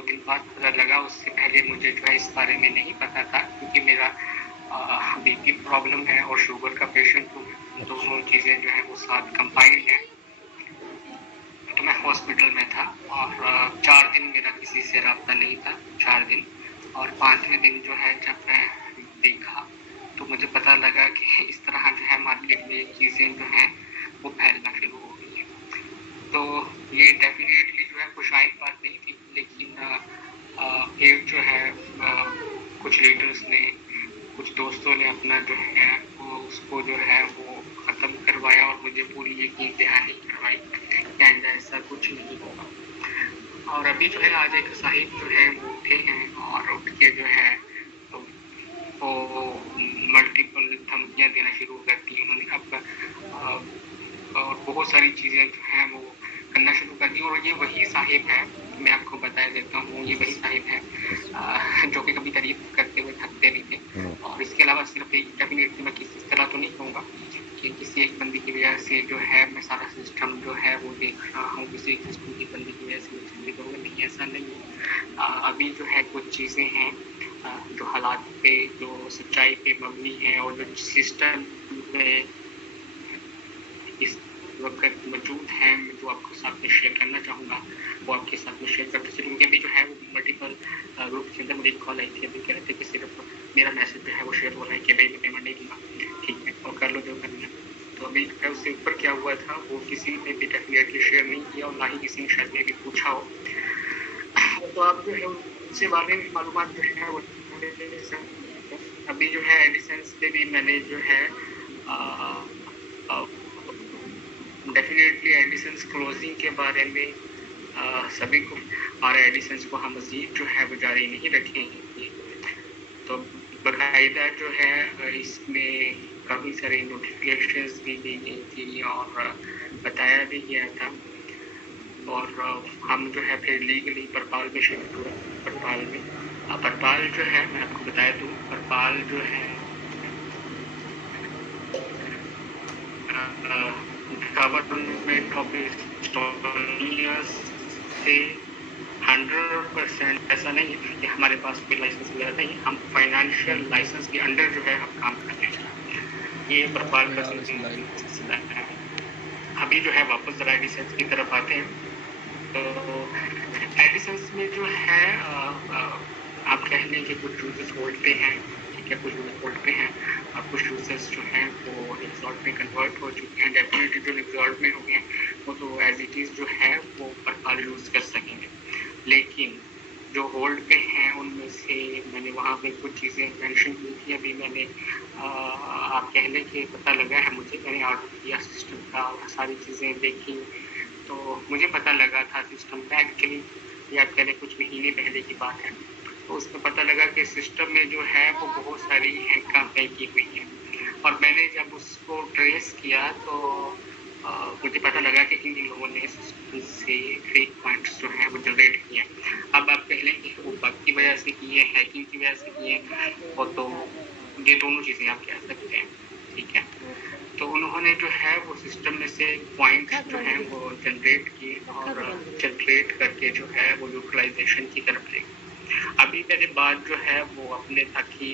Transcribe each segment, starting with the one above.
2 दिन बाद पता लगा। उससे पहले मुझे जो है इस बारे में नहीं पता था, क्योंकि मेरा बीपी प्रॉब्लम है और शुगर का पेशेंट हूँ। दोनों चीज़ें जो है वो साथ कंबाइंड हैं। तो मैं हॉस्पिटल में था और 4 दिन मेरा किसी से रब्ता नहीं था, 4 दिन। और 5वें दिन जो है जब मैं देखा तो मुझे पता लगा कि इस तरह जो है मार्केट में चीज़ें जो हैं वो फैलना शुरू हो गई हैं। तो ये डेफिनेटली जो है खुशाइन बात नहीं थी, लेकिन एक जो है कुछ लीडर्स ने, कुछ दोस्तों ने अपना जो है वो उसको जो है वो ख़त्म करवाया और मुझे पूरी यकीन दहानी करवाई कि आइंदा ऐसा कुछ नहीं होगा। और अभी जो है आज एक साहिब जो है वो उठे हैं और उठ के जो है वो मल्टीपल धमकियाँ देना शुरू कर दी उन्होंने। अब और बहुत सारी चीज़ें जो हैं वो करना शुरू कर दी। और ये वही साहिब है, मैं आपको बता देता हूँ, ये वही साहिब है जो कि कभी तारीफ करते हुए थकते नहीं थे। और इसके अलावा सिर्फ एक डेफिनेटली मैं किसी तरह तो नहीं कहूँगा कि किसी एक बंदी की वजह से जो है मैं सारा सिस्टम जो है वो देख रहा हूँ, किसी एक सिस्टम की बंदी की वजह से मैं चीज़ें कहूँगा, नहीं ऐसा नहीं है। अभी जो है कुछ चीज़ें हैं जो हालात पे, जो सच्चाई पे मबनी है और जो सिस्टम में इस वक्त मौजूद हैं, जो आपके साथ में शेयर करना चाहूँगा वो आपके साथ में शेयर करते चलूँ। अभी जो है वो मल्टीपल ग्रुप के अंदर मुझे एक कॉल आई थी, अभी कह रहे थे कि सिर्फ मेरा मैसेज जो है वो शेयर हो रहा है कि भाई मैं पेमेंट नहीं दूँगा, ठीक है और कर लो जो करना है। तो अभी जो है उससे ऊपर क्या हुआ था वो किसी ने भी डेफिनेटली शेयर नहीं किया और ना ही किसी ने शायद में भी पूछा हो। तो आप जो है उससे बारे में मालूमात जो है वो अभी जो है एडिसेंस पे भी मैंने जो है डेफिनेटली एडिसन्स क्लोजिंग के बारे में सभी को और एडिसन्स को हम मज़ीद जो है वो जारी नहीं रखेंगे। तो बाकायदा जो है इसमें काफ़ी सारी नोटिफिकेशंस भी दी गई थी और बताया भी गया था। और हम जो है फिर लीगली परपाल में शिफ्ट हुए। परपाल जो है मैं आपको बता दूँ, परपाल जो है गवर्नमेंट ऑफ एस्टोनिया से 100% ऐसा नहीं है कि हमारे पास कोई लाइसेंस वगैरह नहीं, हम फाइनेंशियल लाइसेंस के अंडर जो है हम काम कर रहे हैं। ये परपाल का सिलसिला है। अभी जो है वापस जरा एडिसेंस की तरफ आते हैं। तो एडिसेंस में जो है आप कह लें कि कुछ यूजर्स बोलते हैं, ठीक है, कुछ यूजर्स बोलते हैं और कुछ यूजर्स जो हैं वो रिजॉर्ट में कन्वर्ट हो चुके हैं। डेफिनेटली जो रिजॉर्ट में हो गए वो तो एज इट इज़ जो है वो परपाल यूज़ कर सकेंगे, लेकिन जो होल्ड पे हैं उनमें से मैंने वहाँ पे कुछ चीज़ें मेंशन की थी। अभी मैंने आप कह लें कि पता लगा है मुझे, मैंने ऑर्डर किया सिस्टम का, सारी चीज़ें देखी तो मुझे पता लगा था सिस्टम का। एक्चुअली या कह लें कुछ महीने पहले की बात है, तो उसमें पता लगा कि सिस्टम में जो है वो बहुत सारी हैंका की हुई है। और मैंने जब उसको ट्रेस किया तो मुझे पता लगा कि इन लोगों ने सिस्टम से फेक पॉइंट्स जो हैं वो जनरेट किए हैं। अब आप कह लें कि वो बग की वजह से किए, हैकिंग की वजह से किए, वो तो ये दोनों चीज़ें आप कह सकते हैं, ठीक है। तो उन्होंने जो है वो सिस्टम में से पॉइंट जो हैं वो जनरेट किए और जनरेट करके जो है वो यूटिलाइजेशन की तरफ ले। अभी मैंने बात जो है वो अपने ताकि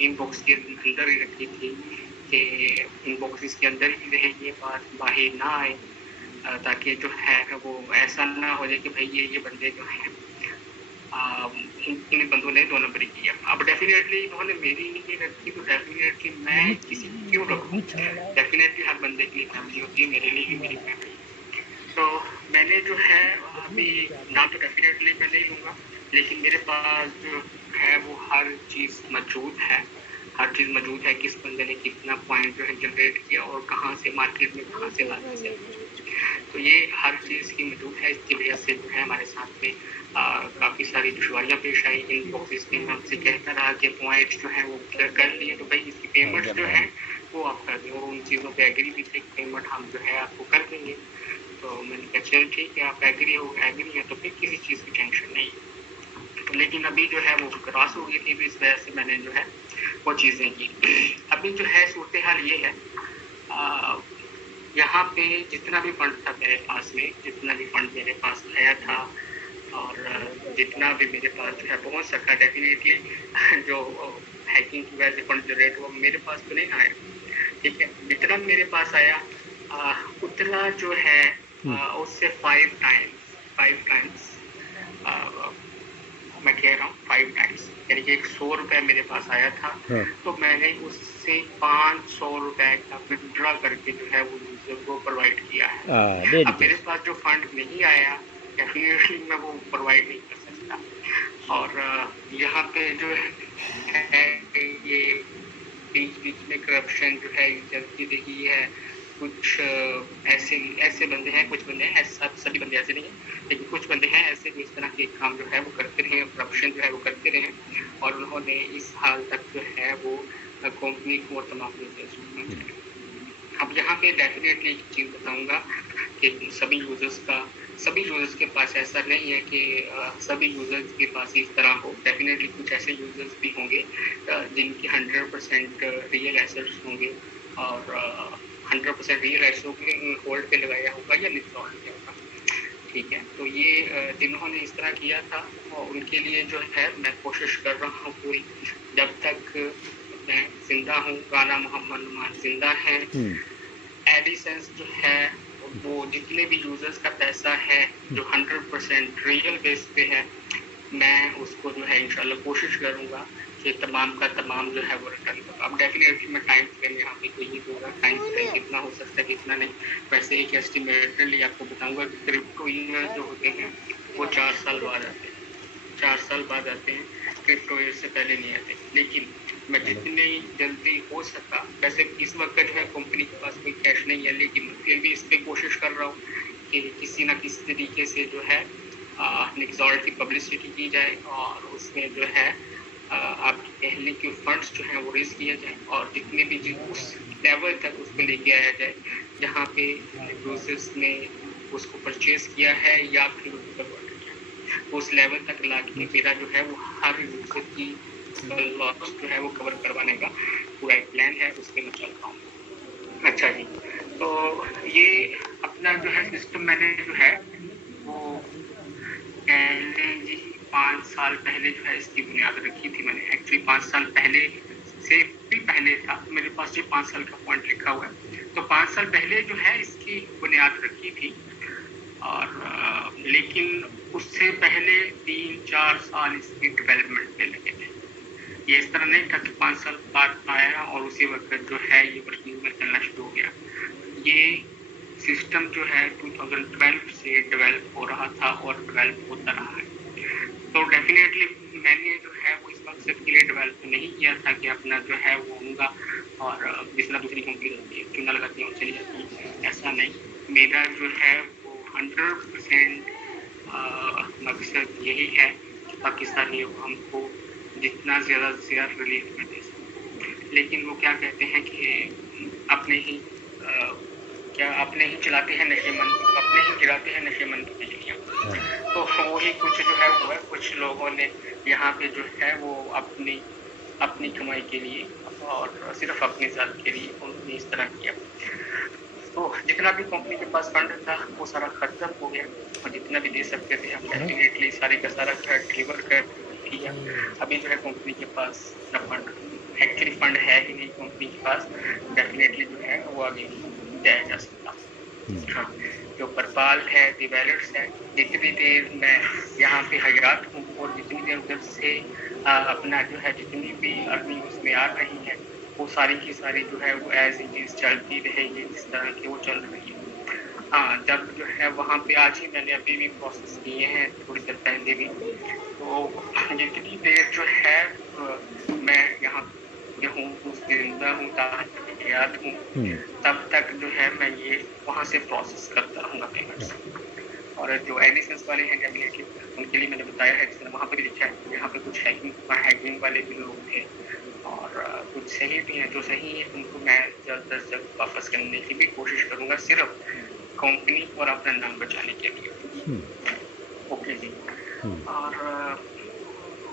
इनबॉक्स के अंदर ही रखी थी कि इनबॉक्सेस के अंदर ही रहे, ये बात बाहर ना आए, ताकि जो है वो ऐसा ना हो जाए कि भाई ये बंदे जो हैं इन बंदों ने 2 नंबरी किया। अब डेफिनेटली इन्होंने मेरी नहीं रखी तो डेफिनेटली मैं किसी क्यों रखूँ। डेफिनेटली हर बंदे के लिए फैमिली होती है, मेरे लिए भी मेरी फैमिली। तो मैंने जो है अभी ना तो डेफिनेटली मैं नहीं लूँगा, लेकिन मेरे पास जो है वो हर चीज़ मौजूद है, हर चीज़ मौजूद है। किस बंदे ने कितना पॉइंट जो है जनरेट किया और कहाँ से मार्केट में कहाँ से लाना से, तो ये हर चीज़ की मौजूद है। इसकी वजह से जो है हमारे साथ में काफ़ी सारी दुश्वारियाँ पेश आई। इन बॉक्सेस में हमसे कहता रहा कि पॉइंट जो है वो क्लियर कर लिए, तो भाई इसकी पेमेंट जो है वो आप कर दें, और उन चीज़ों पे एग्री भी थे, पेमेंट हम जो है आपको कर देंगे। तो मैंने कहा चल ठीक है, आप एग्री है तो फिर किसी चीज़ की टेंशन नहीं है। तो लेकिन अभी जो है वो क्रॉस हो गई थी, तो इस वजह से मैंने जो है वो चीज़ें की। अभी जो है सूरत हाल ये है, यहाँ पे जितना भी फंड था मेरे पास में, जितना भी फंड मेरे पास आया था और जितना भी मेरे पास जो है पहुँच सका डेफिनेटली जो हैकिंग की वजह से फंड जनरेट हुआ मेरे पास तो नहीं आया, ठीक है। जितना मेरे पास आया उतना जो है उससे 5 टाइम्स मैं कह रहा हूँ 5 टाइम्स, यानी कि 100 रुपये मेरे पास आया था। तो मैंने उससे 500 रुपये का विड्रॉ करके जो है वो यूजर को प्रोवाइड किया है। अब मेरे पास जो फंड नहीं आया डेफिनेटली मैं वो प्रोवाइड नहीं कर सकता। और यहाँ पे जो है ये बीच बीच में करप्शन जो है चलती रही है। कुछ ऐसे बंदे हैं, कुछ बंदे हैं, सभी बंदे ऐसे नहीं हैं, लेकिन कुछ बंदे हैं ऐसे जो इस तरह के काम जो है वो करते रहे, करप्शन जो है वो करते रहे, और उन्होंने इस हाल तक जो है वो कंपनी को और तमाम यूजर्स। अब यहाँ पे डेफिनेटली एक चीज़ बताऊंगा कि सभी यूजर्स के पास ऐसा नहीं है कि सभी यूजर्स के पास इस तरह हो। डेफिनेटली कुछ ऐसे यूजर्स भी होंगे जिनकी 100% रियल एसेट्स होंगे और 100% रियल एसेट्स होल्ड पे लगाया होगा या निकाल किया होगा, ठीक है। तो ये जिन्होंने इस तरह किया था और उनके लिए जो है मैं कोशिश कर रहा हूँ पूरी, जब तक मैं जिंदा हूँ, गाना मोहम्मद नुमान जिंदा है, एडिसेंस जो है वो जितने भी यूजर्स का पैसा है जो 100% रियल बेस पे है, मैं उसको जो है इंशाल्लाह कोशिश करूँगा कि तमाम का तमाम जो है वो रिटर्न करूँ। अब डेफिनेटली मैं टाइम फ्रेम यहाँ पे कोई नहीं दूंगा, टाइम फ्रेम कितना हो सकता है कितना नहीं, वैसे एक एस्टिमेटली आपको बताऊँगा कि क्रिप्टो ईयर जो होते हैं वो 4 साल बाद आते हैं, 4 साल बाद आते हैं, क्रिप्टो ईयर से पहले नहीं आते। लेकिन मैं जितनी जल्दी हो सका, वैसे इस वक्त जो है कंपनी के पास कोई कैश नहीं है, लेकिन फिर भी इस पर कोशिश कर रहा हूँ कि किसी ना किसी तरीके से जो है निक्सॉल्ट की पब्लिसिटी की जाए और उसमें जो है आपकी कहने के फंड्स जो हैं वो रेज किया जाए और जितने भी उस लेवल तक उसको लेके आया जाए जहाँ पे यूजर्स ने उसको परचेज किया है या फिर उसको उस लेवल तक लाके मेरा जो है वो हर यूजर की लॉस जो है वो कवर करवाने का पूरा एक प्लान है, उसके मैं चल रहा हूँ। अच्छा जी, तो ये अपना जो है सिस्टम मैंने जो है वो पहले जी 5 साल पहले जो है इसकी बुनियाद रखी थी मैंने। एक्चुअली 5 साल पहले से भी पहले था, मेरे पास जो 5 साल का पॉइंट लिखा हुआ है, तो 5 साल पहले जो है इसकी बुनियाद रखी थी। और लेकिन उससे पहले 3-4 साल इसकी डेवलपमेंट पे लगे थे। ये इस तरह नहीं था कि 5 साल बाद आया और उसी वक्त जो है ये वर्किंग में चलना शुरू हो गया। ये सिस्टम जो है 2012 से डेवलप हो रहा था और डेवलप होता रहा है। तो डेफिनेटली मैंने जो है वो इस मकसद के लिए डेवलप नहीं किया था कि अपना जो है वो होगा और जिस तरह दूसरी कंपनी होती है चुना लगाती है और चली जाती है, ऐसा नहीं। मेरा जो है वो 100% मकसद यही है कि पाकिस्तानी हमको जितना ज़्यादा से ज़्यादा रिलीफ में दे सकें। लेकिन वो क्या कहते हैं कि अपने ही चलाते हैं नशेमंद, अपने ही गिराते हैं नशेमंद बिजलियाँ। तो वही कुछ जो है वो है, कुछ लोगों ने यहाँ पे जो है वो अपनी कमाई के लिए और सिर्फ अपनी ज़ात के लिए उन्होंने इस तरह किया। तो जितना भी कंपनी के पास फंड था वो सारा खत्म हो गया और जितना भी दे सकते थे हम डेफिनेटली सारे का सारा डिलीवर कर दिया। अभी जो है कंपनी के पास ना फंड एक्चुअली फंड है ही नहीं कंपनी के पास, डेफिनेटली जो है वो आगे जाया जा सकता। हाँ, जो परपाल है, डिवेलर्स है, जितनी देर मैं यहाँ पे हजरात हूँ और जितनी देर उधर से अपना जो है जितनी भी अर्निंग उसमें आ रही है वो सारी की सारी जो है वो एज इट इज चलती रहेगी जिस तरह की वो चल रही है। हाँ, जब जो है वहाँ पे आज ही मैंने अभी भी प्रोसेस किए हैं थोड़ी देर पहले भी, तो जितनी देर जो है मैं यहाँ हूँ जिंदा हूँ याद हूँ तब तक जो है मैं ये वहाँ से प्रोसेस करता रहूँगा पेमेंट्स। और जो एडिसेंस वाले हैं डेफिनेटली उनके लिए मैंने बताया है, जिसने वहाँ पे भी लिखा है यहाँ पे कुछ हैकिंग वाले भी लोग थे और कुछ सही भी हैं। जो सही है उनको मैं जल्द से जल्द वापस करने की भी कोशिश करूँगा, सिर्फ कंपनी और अपना नाम बचाने के लिए। ओके जी। और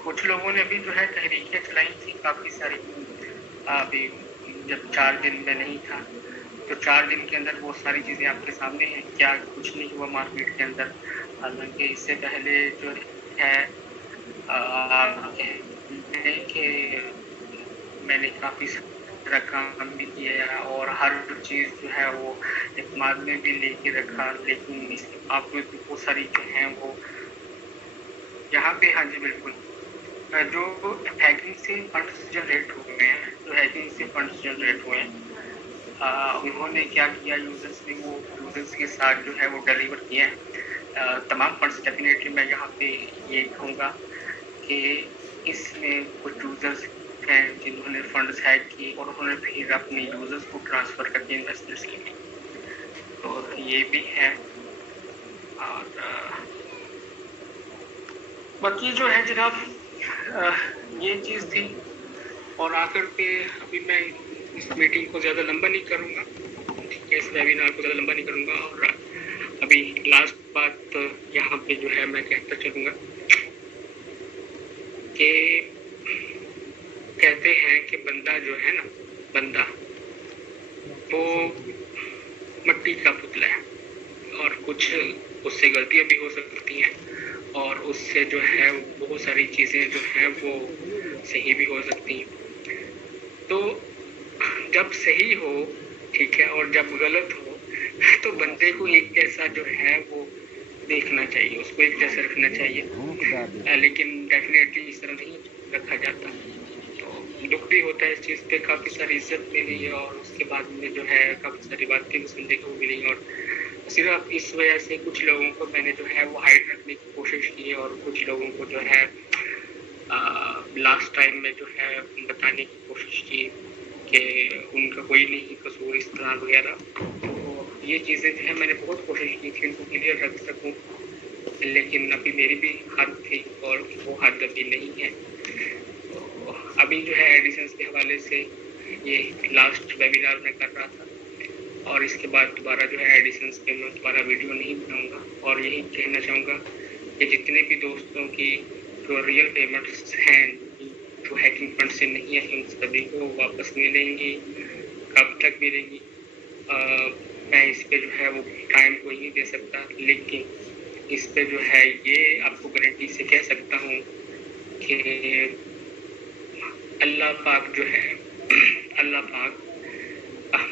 कुछ लोगों ने भी जो है तहरीकें चलाई थी काफ़ी सारी, अभी जब 4 दिन में नहीं था तो 4 दिन के अंदर वो सारी चीज़ें आपके सामने हैं, क्या कुछ नहीं हुआ मार्केट के अंदर। हालांकि इससे पहले जो है कि मैंने काफ़ी सारा काम भी किया और हर चीज़ जो है वो इत्मीनान में भी लेके रखा, लेकिन इसके बावजूद भी वो सारी जो हैं वो यहाँ पे, हाँ जी बिल्कुल, जो हैकिंग से फंड्स जनरेट हुए हैं, उन्होंने क्या किया, यूजर्स ने वो यूजर्स के साथ जो है वो डिलीवर किए हैं तमाम फंड्स। डेफिनेटली मैं यहाँ पे ये कहूँगा कि इसमें कुछ यूजर्स हैं जिन्होंने फंड्स हैक किए और उन्होंने फिर अपने यूजर्स को ट्रांसफ़र करके इन्वेस्टर्स के लिए, तो ये भी है। और बाकी जो है जनाब ये चीज़ थी। और आखिर पे अभी मैं इस मीटिंग को ज़्यादा लंबा नहीं करूँगा, ठीक है, इस वेबिनार को ज़्यादा लंबा नहीं करूँगा। और अभी लास्ट बात यहाँ पे जो है मैं कहता चलूँगा कि कहते हैं कि बंदा जो है ना, बंदा वो मट्टी का पुतला है और कुछ उससे गलतियाँ भी हो सकती हैं और उससे जो है बहुत सारी चीज़ें जो हैं वो सही भी हो सकती हैं। तो जब सही हो, ठीक है, और जब गलत हो तो बंदे को एक जैसा जो है वो देखना चाहिए, उसको एक जैसा रखना चाहिए, लेकिन डेफिनेटली इस तरह नहीं रखा जाता। तो दुख भी होता है इस चीज़ पे, काफ़ी सारी इज्जत मिली है और उसके बाद में जो है काफ़ी सारी बातें भी सुनने को मिली और सिर्फ इस वजह से कुछ लोगों को मैंने जो है वो हाइड रखने की कोशिश की है और कुछ लोगों को जो है लास्ट टाइम में जो है बताने की कोशिश की कि उनका कोई नहीं कसूर इस तरह वगैरह। तो ये चीज़ें जो है मैंने बहुत कोशिश की थी उनको क्लियर रख सकूं, लेकिन अभी मेरी भी हद थी और वो हद अभी नहीं है। तो अभी जो है एडिशंस के हवाले से ये लास्ट वेबिनार में कर रहा था और इसके बाद दोबारा जो है एडिशंस पे मैं दोबारा वीडियो नहीं बनाऊँगा। और यही कहना चाहूँगा कि जितने भी दोस्तों की जो रियल पेमेंट्स हैं जो हैकिंग फंड से नहीं है उन सभी को वापस मिलेंगी। कब तक मिलेंगी मैं इस पे जो है वो टाइम को नहीं दे सकता, लेकिन इस पे जो है ये आपको गारंटी से कह सकता हूँ कि अल्लाह पाक जो है अल्लाह पाक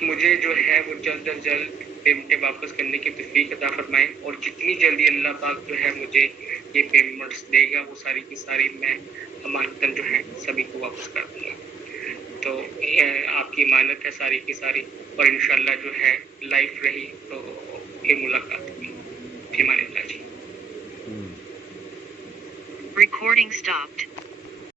मुझे जो है वो जल्द अज जल्द पेमेंटें वापस करने की तौफीक अता फरमाए और जितनी जल्दी अल्लाह पाक जो है मुझे ये पेमेंट्स देगा वो सारी की सारी मैं अमानतन जो है सभी को वापस कर दूँगा। तो आपकी अमानत है सारी की सारी और इंशाल्लाह जो है लाइफ रही तो फिर मुलाकात हुई। फिर मान जी। Recording stopped.